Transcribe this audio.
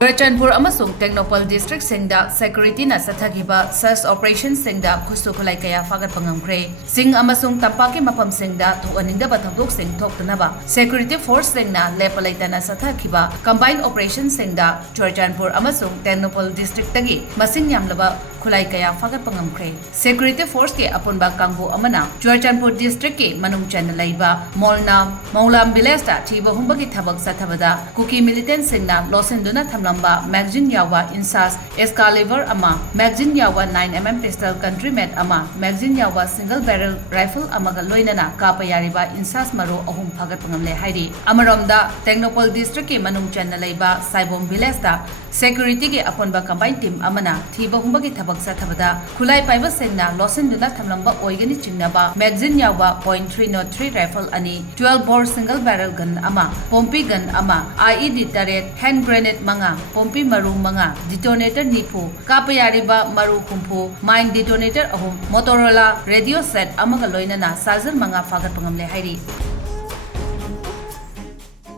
CHURACHANDPUR AMASUNG TENGNOUPAL district SINGDA security na Chathakhiba search operation SINGDA Khutsu-Khutlai kaya Fagatpa Ngamkhre Sing AMASUNG tampaki mapam SINGDA thuaningdaba thakdok sing thoktanaba security force SINGNA lepalaitana Chathakhiba combined operation SINGDA CHURACHANDPUR AMASUNG TENGNOUPAL district tagi masing yamlaba Khulai kaya Fagatpa Ngamkhre security force ke apunba kangbu amana CHURACHANDPUR district ke manung chana laiba molna maulam village ta thiba humbagi thabak sathabada kuki militant SINGNA losenduna lamba magazine yawa insas Excalibur ama magazine yawa 9mm pistol countryman ama magazine yawa single barrel rifle amaga loinana kapa yariba insas maro ahum phagat pangamle hairi amaromda TENGNOUPAL district ke manung channa leiba saibom village da security ke aponba combined team amana thiba humbagi thabak sathabada khulai paiba sengna losenduna thamlamba oigani chingnaba magazine yawa .303 rifle ani 12 bore single barrel gun ama pompi gun ama IED turret hand grenade manga pompi maru manga detonator nipu kapayariba maru kumpu mine detonator ahum Motorola radio set amaga loinana sajal manga fagat pangamle hairi